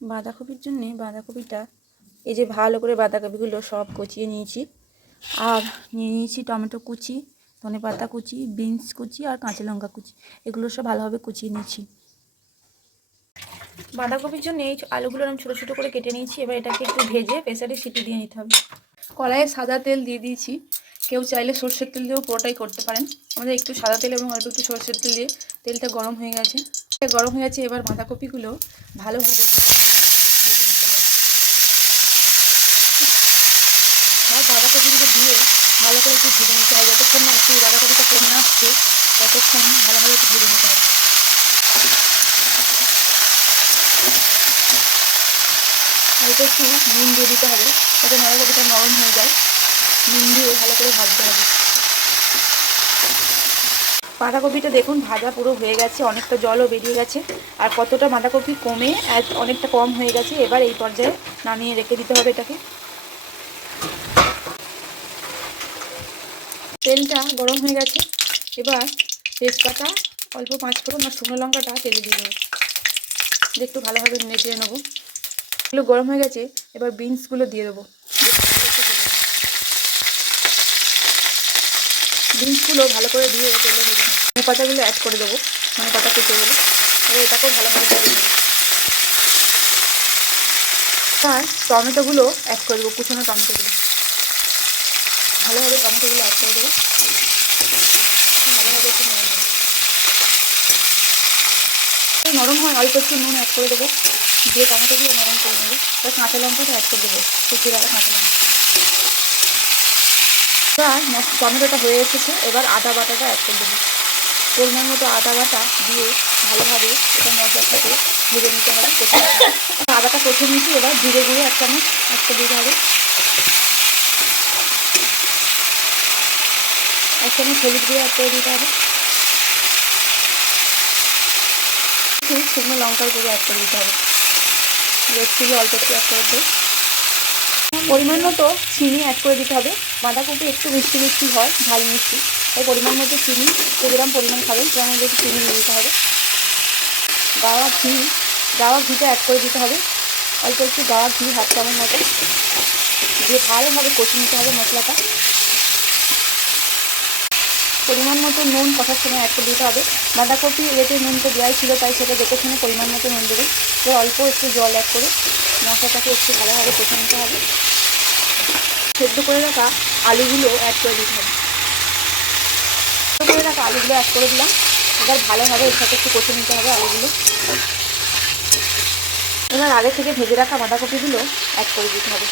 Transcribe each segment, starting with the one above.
বাঁধাকপির জন্যে বাঁধাকপিটা, এই যে ভালো করে বাঁধাকপিগুলো সব কচিয়ে নিয়েছি। আর নিয়ে নিয়েছি টমেটো কুচি ধনে পাতা কুচি, বিনস কুচি আর কাঁচা লঙ্কা কুচি। এগুলো সব ভালোভাবে কুচিয়ে নিয়েছি। বাঁধাকপির জন্য এই আলুগুলো আমি ছোটো ছোটো করে কেটে নিয়েছি। এবার এটাকে একটু ভেজে প্রেসারে সিটি দিয়ে নিতে হবে। কড়াইয়ে সাদা তেল দিয়ে দিয়েছি। কেউ চাইলে সর্ষের তেল দিয়েও পুরোটাই করতে পারেন। আমাদের একটু সাদা তেল এবং অল্প একটু সর্ষের তেল দিয়ে তেলটা গরম হয়ে গেছে। গরম হয়ে গেছে, এবার বাঁধাকপিগুলো ভালোভাবে ভেজে নিতে হবে আর বাঁধাকপিগুলো দিয়ে ভালো করে একটু ভেজে নিতে হবে। যতক্ষণ না একটু বাঁধাকপিটা কমে আসছে, ততক্ষণ ভালোভাবে একটু ভেজে নিতে হবে। অল্প একটু নুন দিয়ে দিতে হবে, যাতে বাঁধাকপিটা নরম হয়ে যায়। নুন দিয়ে ভালো করে ভাজতে হবে। বাঁধাকপিটা দেখুন, ভাজা পুরো হয়ে গেছে, অনেকটা জলও বেরিয়ে গেছে। আর কতটা বাঁধাকপি কমে অনেকটা কম হয়ে গেছে, এবার এই পর্যায়ে নামিয়ে রেখে দিতে হবে এটাকে। তেলটা গরম হয়ে গেছে। এবার তেজপাতা, অল্প পাঁচ ফোড়ন আর শুকনো লঙ্কাটা তেলে দিয়ে দেবো। দিয়ে একটু ভালোভাবে নেড়ে নেব। এগুলো গরম হয়ে গেছে, এবার বিনসগুলো দিয়ে দেবো। বিনসগুলো ভালো করে দিয়ে তেলে ধনে পাতাগুলো অ্যাড করে দেবো, ধনে পাতা কেটে দেবো এবার এটাকেও ভালোভাবে ভেজে নেব। আর টমেটোগুলো অ্যাড করে দেবো, কুচনো টমেটোগুলো। ভালোভাবে টমেটোগুলো অ্যাড করে দেবো। ভালোভাবে একটু নেব একটু নরম হয়, অল্প একটু নুন অ্যাড করে দেবো। দিয়ে টমেটোগুলো নরম করে নেব। এবার কাঁচা লঙ্কাটা অ্যাড করে দেবো। কুচিয়ে রাখা কাঁচা লঙ্কা। মশ- টমেটোটা হয়ে এসেছে। এবার আদা বাটাটা অ্যাড করে দেবো। পরিমাণ মতো আদা বাটা দিয়ে ভালোভাবে এটা সাথে ভেজে নিতে হবে। আদাটা কষে নিয়েছি এবার জিরে গুঁড়ো এক চামচ করে দিতে হবে। এক চামচ হলুদ করে দিতে হবে শুকনো লঙ্কার গুঁড়ো অ্যাড করে দিতে হবে। চিলি অল্প একটু অ্যাড করে দেবো। পরিমাণ মতো চিনি অ্যাড করে দিতে হবে। বাঁধাকপি একটু মিষ্টি মিষ্টি হয়, ঝাল মিষ্টি। তাই পরিমাণ মতো চিনি গ্রাম পরিমাণ খাবেন তার মধ্যে একটু চিনি দিয়ে দিতে হবে। গাওয়া ঘি, গাওয়া ঘিটা অ্যাড করে দিতে হবে। অল্প একটু গাওয়া ঘি হাত চামচ মতো। দিয়ে ভালোভাবে কষে নিতে হবে মশলাটা। পরিমাণ মতো নুন কষার সময় অ্যাড করে দিতে হবে। বাঁধাকপি এতে নুন তো দেওয়াই ছিল, তাই সেটা দেখে শুনে পরিমাণ মতো নুন দেবেন। এবার অল্প একটু জল অ্যাড করে মশলাটাকে একটু ভালোভাবে কষে নিতে হবে। সেদ্ধ করে রাখা আলুগুলো অ্যাড করে দিতে হবে। সেদ্ধ করে রাখা আলুগুলো অ্যাড করে দিলাম। এবার ভালোভাবে এর সাথে একটু কষে নিতে হবে আলুগুলো। এবার আগে থেকে ভেজে রাখা বাঁধাকপিগুলো অ্যাড করে দিতে হবে।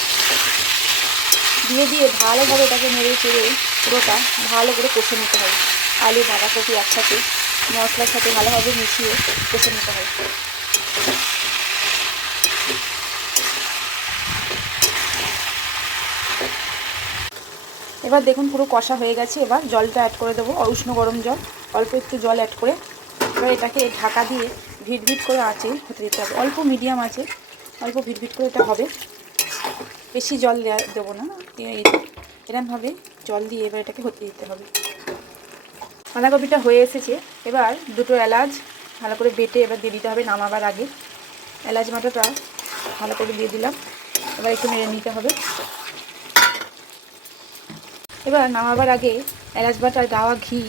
দিয়ে দিয়ে ভালোভাবে এটাকে নেড়ে চেড়ে পুরোটা ভালো করে কষে নিতে হবে। আলু, বাঁধাকপি একসাথে, মশলার সাথে ভালোভাবে মিশিয়ে কষে নিতে হবে। এবার দেখুন পুরো কষা হয়ে গেছে। এবার জলটা অ্যাড করে দেবো, উষ্ণ গরম জল। অল্প একটু জল অ্যাড করে এবার এটাকে ঢাকা দিয়ে ভিট ভিট করে আঁচে হতে দিতে হবে। অল্প মিডিয়াম আছে অল্প ভিট ভিট করে এটা হবে। বেশি জল দেয়া দেবো না। এরমভাবে জল দিয়ে এবার এটাকে হতে দিতে হবে। বাঁধাকপিটা হয়ে এসেছে, এবার দুটো এলাচ ভালো করে বেটে এবার দিয়ে দিতে হবে নামাবার আগে। এলাচ বাটাটা ভালো করে দিয়ে দিলাম, এবার একটু নেড়ে নিতে হবে। এবার নামাবার আগে এলাচ বাটার গাওয়া ঘি,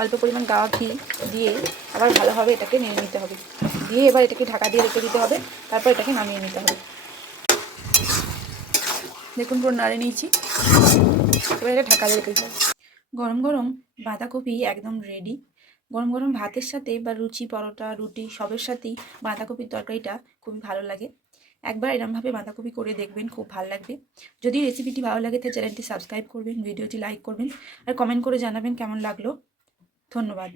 অল্প পরিমাণ গাওয়া ঘি দিয়ে আবার ভালোভাবে এটাকে নিয়ে নিতে হবে। দিয়ে এবার এটাকে ঢাকা দিয়ে রেখে দিতে হবে, তারপর এটাকে নামিয়ে নিতে হবে। দেখুন পুরো নাড়ে নিয়েছি। এটা ঢাকা দিয়ে গরম গরম বাঁধাকপি একদম রেডি গরম গরম ভাতের সাথে বা রুচি, পরোটা, রুটি, সবের সাথেই বাঁধাকপির তরকারিটা খুবই ভালো লাগে। একবার এরমভাবে বাঁধাকপি করে দেখবেন, খুব ভালো লাগবে। যদি রেসিপিটি ভালো লাগে, তাহলে চ্যানেলটি সাবস্ক্রাইব করবেন ভিডিওটি লাইক করবেন, আর কমেন্ট করে জানাবেন কেমন লাগল। ধন্যবাদ।